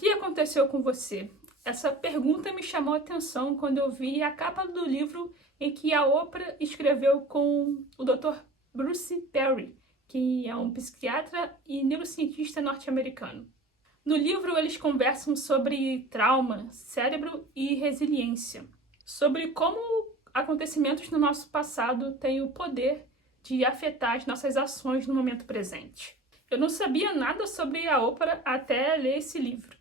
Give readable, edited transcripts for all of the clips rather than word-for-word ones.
que aconteceu com você? Essa pergunta me chamou a atenção quando eu vi a capa do livro em que a Oprah escreveu com o Dr. Bruce Perry, que é um psiquiatra e neurocientista norte-americano. No livro, eles conversam sobre trauma, cérebro e resiliência, sobre como acontecimentos no nosso passado têm o poder de afetar as nossas ações no momento presente. Eu não sabia nada sobre a Oprah até ler esse livro.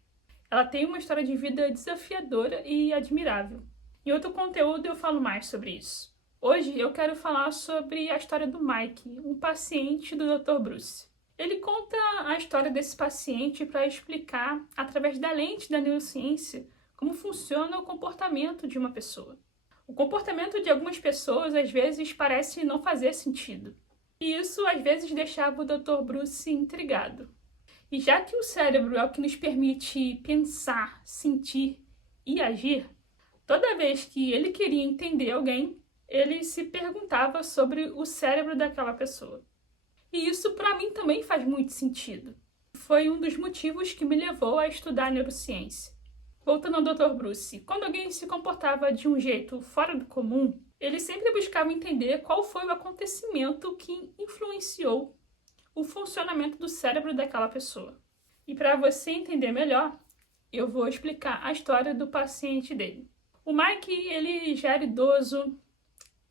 Ela tem uma história de vida desafiadora e admirável. Em outro conteúdo eu falo mais sobre isso. Hoje eu quero falar sobre a história do Mike, um paciente do Dr. Bruce. Ele conta a história desse paciente para explicar, através da lente da neurociência, como funciona o comportamento de uma pessoa. O comportamento de algumas pessoas às vezes parece não fazer sentido. E isso às vezes deixava o Dr. Bruce intrigado. E já que o cérebro é o que nos permite pensar, sentir e agir, toda vez que ele queria entender alguém, ele se perguntava sobre o cérebro daquela pessoa. E isso para mim também faz muito sentido. Foi um dos motivos que me levou a estudar neurociência. Voltando ao Dr. Bruce, quando alguém se comportava de um jeito fora do comum, ele sempre buscava entender qual foi o acontecimento que influenciou o funcionamento do cérebro daquela pessoa. E para você entender melhor, eu vou explicar a história do paciente dele. O Mike, ele já era idoso,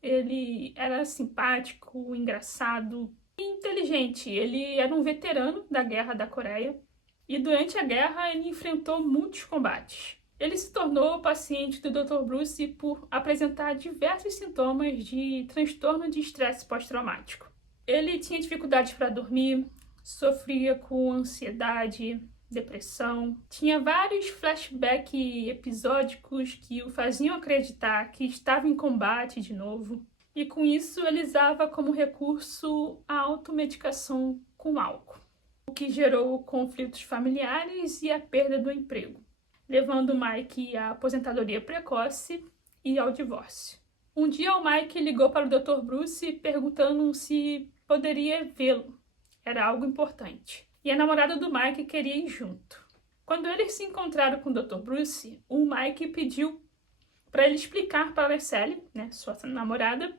ele era simpático, engraçado e inteligente. Ele era um veterano da Guerra da Coreia e durante a guerra ele enfrentou muitos combates. Ele se tornou paciente do Dr. Bruce por apresentar diversos sintomas de transtorno de estresse pós-traumático. Ele tinha dificuldades para dormir, sofria com ansiedade, depressão, tinha vários flashbacks episódicos que o faziam acreditar que estava em combate de novo, e com isso ele usava como recurso a automedicação com álcool, o que gerou conflitos familiares e a perda do emprego, levando o Mike à aposentadoria precoce e ao divórcio. Um dia o Mike ligou para o Dr. Bruce perguntando se poderia vê-lo. Era algo importante. E a namorada do Mike queria ir junto. Quando eles se encontraram com o Dr. Bruce, o Mike pediu para ele explicar para a Sally, sua namorada,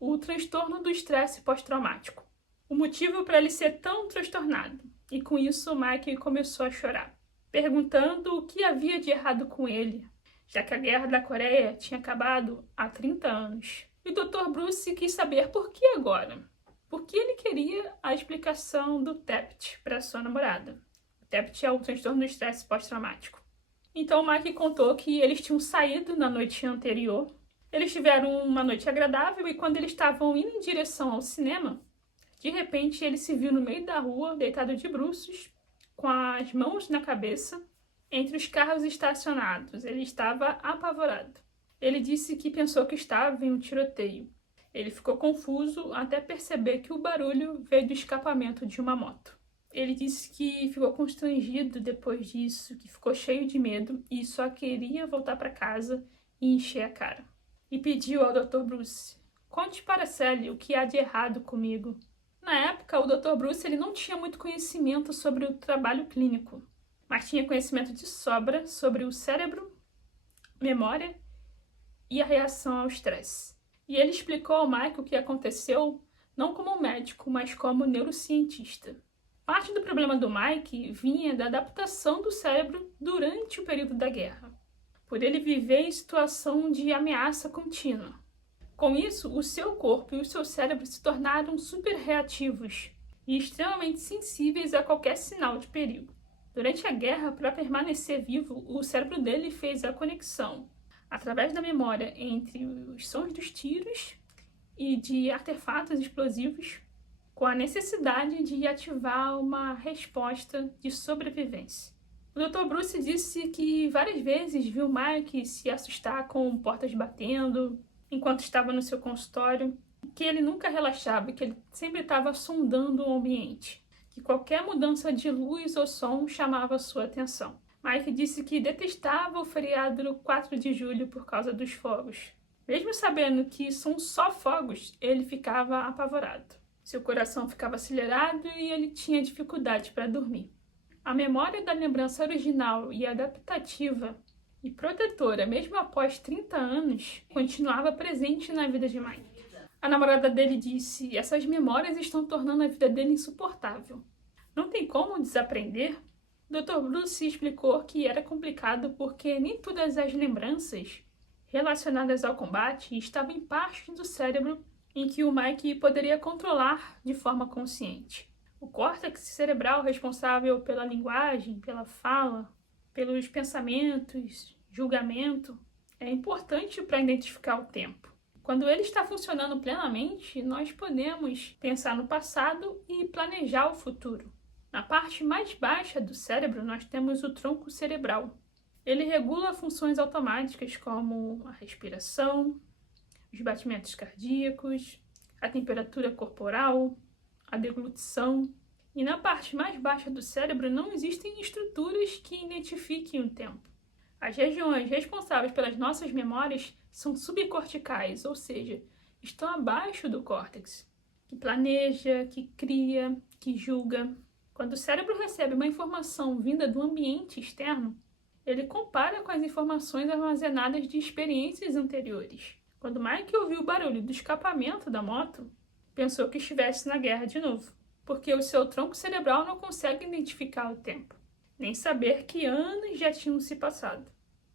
o transtorno do estresse pós-traumático. O motivo para ele ser tão transtornado. E com isso o Mike começou a chorar, perguntando o que havia de errado com ele, já que a Guerra da Coreia tinha acabado há 30 anos. E o Dr. Bruce quis saber por que agora. Por que ele queria a explicação do TEPT para sua namorada. O TEPT é o transtorno do estresse pós-traumático. Então o Mike contou que eles tinham saído na noite anterior. Eles tiveram uma noite agradável e quando eles estavam indo em direção ao cinema, de repente ele se viu no meio da rua, deitado de bruços, com as mãos na cabeça, entre os carros estacionados. Ele estava apavorado. Ele disse que pensou que estava em um tiroteio. Ele ficou confuso até perceber que o barulho veio do escapamento de uma moto. Ele disse que ficou constrangido depois disso, que ficou cheio de medo e só queria voltar para casa e encher a cara. E pediu ao Dr. Bruce: conte para Sally o que há de errado comigo. Na época, o Dr. Bruce ele não tinha muito conhecimento sobre o trabalho clínico, mas tinha conhecimento de sobra sobre o cérebro, memória e a reação ao estresse. E ele explicou ao Mike o que aconteceu não como médico, mas como neurocientista. Parte do problema do Mike vinha da adaptação do cérebro durante o período da guerra, por ele viver em situação de ameaça contínua. Com isso, o seu corpo e o seu cérebro se tornaram super reativos e extremamente sensíveis a qualquer sinal de perigo. Durante a guerra, para permanecer vivo, o cérebro dele fez a conexão através da memória entre os sons dos tiros e de artefatos explosivos, com a necessidade de ativar uma resposta de sobrevivência. O Dr. Bruce disse que várias vezes viu Mike se assustar com portas batendo enquanto estava no seu consultório, que ele nunca relaxava, que ele sempre estava sondando o ambiente, que qualquer mudança de luz ou som chamava sua atenção. Mike disse que detestava o feriado do 4 de julho por causa dos fogos. Mesmo sabendo que são só fogos, ele ficava apavorado. Seu coração ficava acelerado e ele tinha dificuldade para dormir. A memória da lembrança original e adaptativa e protetora, mesmo após 30 anos, continuava presente na vida de Mike. A namorada dele disse: essas memórias estão tornando a vida dele insuportável. Não tem como desaprender? Dr. Bruce explicou que era complicado porque nem todas as lembranças relacionadas ao combate estavam em partes do cérebro em que o Mike poderia controlar de forma consciente. O córtex cerebral responsável pela linguagem, pela fala, pelos pensamentos, julgamento, é importante para identificar o tempo. Quando ele está funcionando plenamente, nós podemos pensar no passado e planejar o futuro. Na parte mais baixa do cérebro, nós temos o tronco cerebral. Ele regula funções automáticas como a respiração, os batimentos cardíacos, a temperatura corporal, a deglutição. E na parte mais baixa do cérebro não existem estruturas que identifiquem o tempo. As regiões responsáveis pelas nossas memórias são subcorticais, ou seja, estão abaixo do córtex, que planeja, que cria, que julga. Quando o cérebro recebe uma informação vinda do ambiente externo, ele compara com as informações armazenadas de experiências anteriores. Quando Mike ouviu o barulho do escapamento da moto, pensou que estivesse na guerra de novo, porque o seu tronco cerebral não consegue identificar o tempo, nem saber que anos já tinham se passado.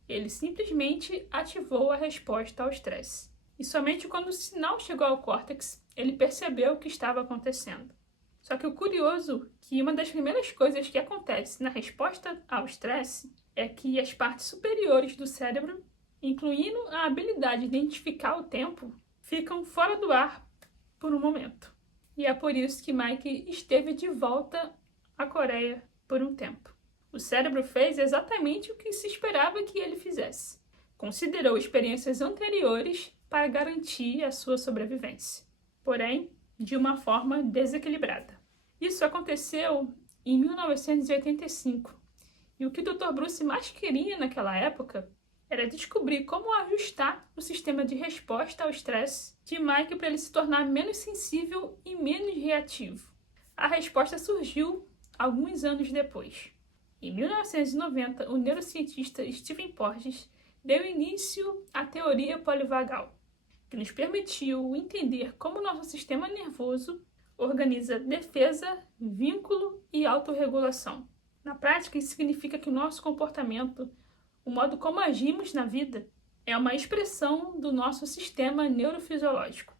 Ele simplesmente ativou a resposta ao estresse. E somente quando o sinal chegou ao córtex, ele percebeu o que estava acontecendo. Só que o curioso é que uma das primeiras coisas que acontece na resposta ao estresse é que as partes superiores do cérebro, incluindo a habilidade de identificar o tempo, ficam fora do ar por um momento. E é por isso que Mike esteve de volta à Coreia por um tempo. O cérebro fez exatamente o que se esperava que ele fizesse. Considerou experiências anteriores para garantir a sua sobrevivência, porém, de uma forma desequilibrada. Isso aconteceu em 1985, e o que o Dr. Bruce mais queria naquela época era descobrir como ajustar o sistema de resposta ao estresse de Mike para ele se tornar menos sensível e menos reativo. A resposta surgiu alguns anos depois. Em 1990, o neurocientista Stephen Porges deu início à teoria polivagal, que nos permitiu entender como nosso sistema nervoso organiza defesa, vínculo e autorregulação. Na prática, isso significa que o nosso comportamento, o modo como agimos na vida, é uma expressão do nosso sistema neurofisiológico.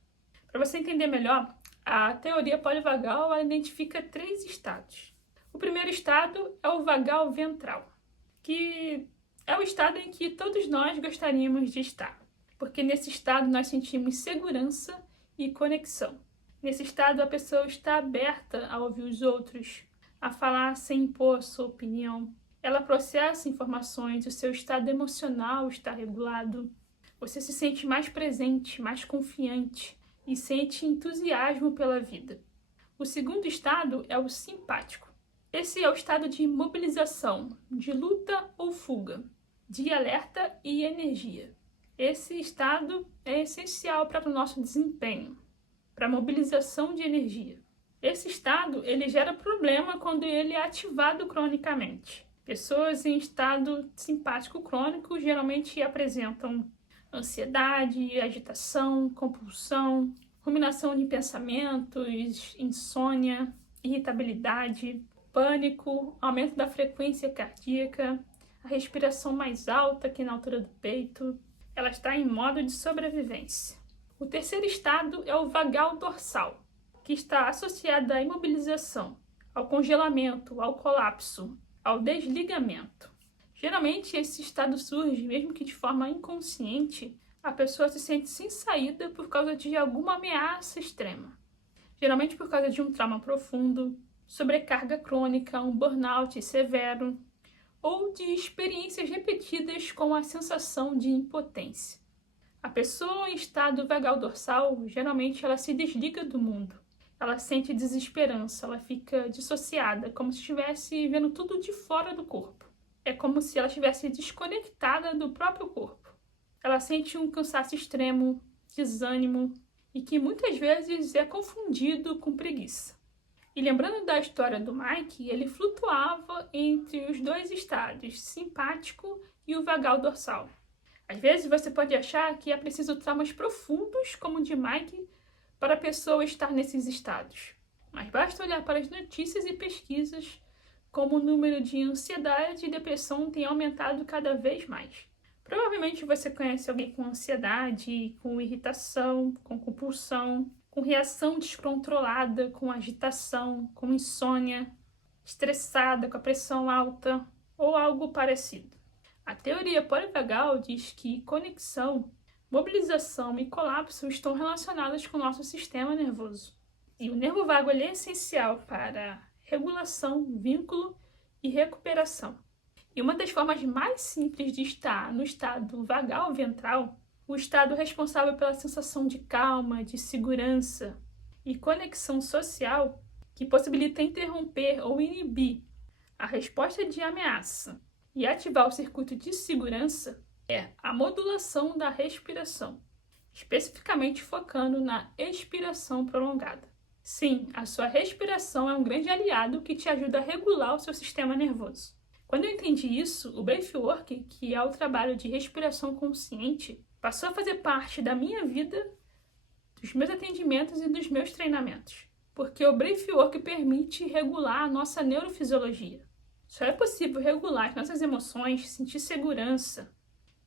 Para você entender melhor, a teoria polivagal identifica 3 estados. O primeiro estado é o vagal ventral, que é o estado em que todos nós gostaríamos de estar, porque nesse estado nós sentimos segurança e conexão. Nesse estado, a pessoa está aberta a ouvir os outros, a falar sem impor sua opinião. Ela processa informações, o seu estado emocional está regulado. Você se sente mais presente, mais confiante e sente entusiasmo pela vida. O segundo estado é o simpático. Esse é o estado de mobilização, de luta ou fuga, de alerta e energia. Esse estado é essencial para o nosso desempenho, para a mobilização de energia. Esse estado ele gera problema quando ele é ativado cronicamente. Pessoas em estado simpático crônico geralmente apresentam ansiedade, agitação, compulsão, ruminação de pensamentos, insônia, irritabilidade, pânico, aumento da frequência cardíaca, a respiração mais alta que na altura do peito. Ela está em modo de sobrevivência. O terceiro estado é o vagal dorsal, que está associado à imobilização, ao congelamento, ao colapso, ao desligamento. Geralmente esse estado surge, mesmo que de forma inconsciente, a pessoa se sente sem saída por causa de alguma ameaça extrema. Geralmente por causa de um trauma profundo, sobrecarga crônica, um burnout severo, ou de experiências repetidas com a sensação de impotência. A pessoa em estado vagal dorsal, geralmente ela se desliga do mundo. Ela sente desesperança, ela fica dissociada, como se estivesse vendo tudo de fora do corpo. É como se ela estivesse desconectada do próprio corpo. Ela sente um cansaço extremo, desânimo, e que muitas vezes é confundido com preguiça. E lembrando da história do Mike, ele flutuava entre os dois estados, simpático e o vagal dorsal. Às vezes você pode achar que é preciso traumas profundos, como o de Mike, para a pessoa estar nesses estados. Mas basta olhar para as notícias e pesquisas como o número de ansiedade e depressão tem aumentado cada vez mais. Provavelmente você conhece alguém com ansiedade, com irritação, com compulsão, com reação descontrolada, com agitação, com insônia, estressada, com a pressão alta ou algo parecido. A teoria polivagal diz que conexão, mobilização e colapso estão relacionadas com o nosso sistema nervoso. E o nervo vago é essencial para regulação, vínculo e recuperação. E uma das formas mais simples de estar no estado vagal ventral, o estado responsável pela sensação de calma, de segurança e conexão social, que possibilita interromper ou inibir a resposta de ameaça e ativar o circuito de segurança, é a modulação da respiração, especificamente focando na expiração prolongada. Sim, a sua respiração é um grande aliado que te ajuda a regular o seu sistema nervoso. Quando eu entendi isso, o Breathwork, que é o trabalho de respiração consciente, passou a fazer parte da minha vida, dos meus atendimentos e dos meus treinamentos. Porque o Breathwork permite regular a nossa neurofisiologia. Só é possível regular as nossas emoções, sentir segurança,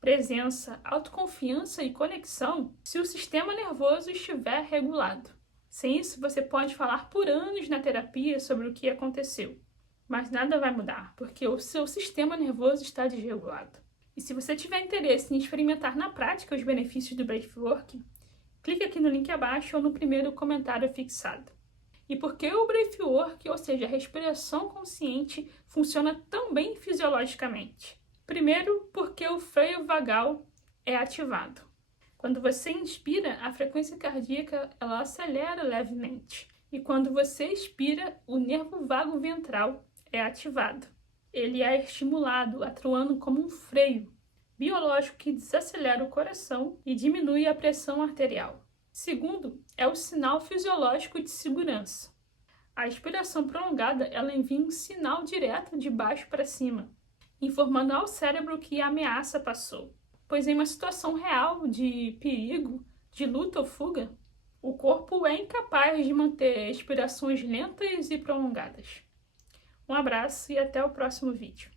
presença, autoconfiança e conexão se o sistema nervoso estiver regulado. Sem isso, você pode falar por anos na terapia sobre o que aconteceu, mas nada vai mudar, porque o seu sistema nervoso está desregulado. E se você tiver interesse em experimentar na prática os benefícios do Breathwork, clique aqui no link abaixo ou no primeiro comentário fixado. E por que o Breathwork, ou seja, a respiração consciente, funciona tão bem fisiologicamente? Primeiro, porque o freio vagal é ativado. Quando você inspira, a frequência cardíaca ela acelera levemente. E quando você expira, o nervo vago ventral é ativado. Ele é estimulado, atuando como um freio biológico que desacelera o coração e diminui a pressão arterial. Segundo, é o sinal fisiológico de segurança. A expiração prolongada ela envia um sinal direto de baixo para cima, informando ao cérebro que a ameaça passou. Pois em uma situação real de perigo, de luta ou fuga, o corpo é incapaz de manter expirações lentas e prolongadas. Um abraço e até o próximo vídeo.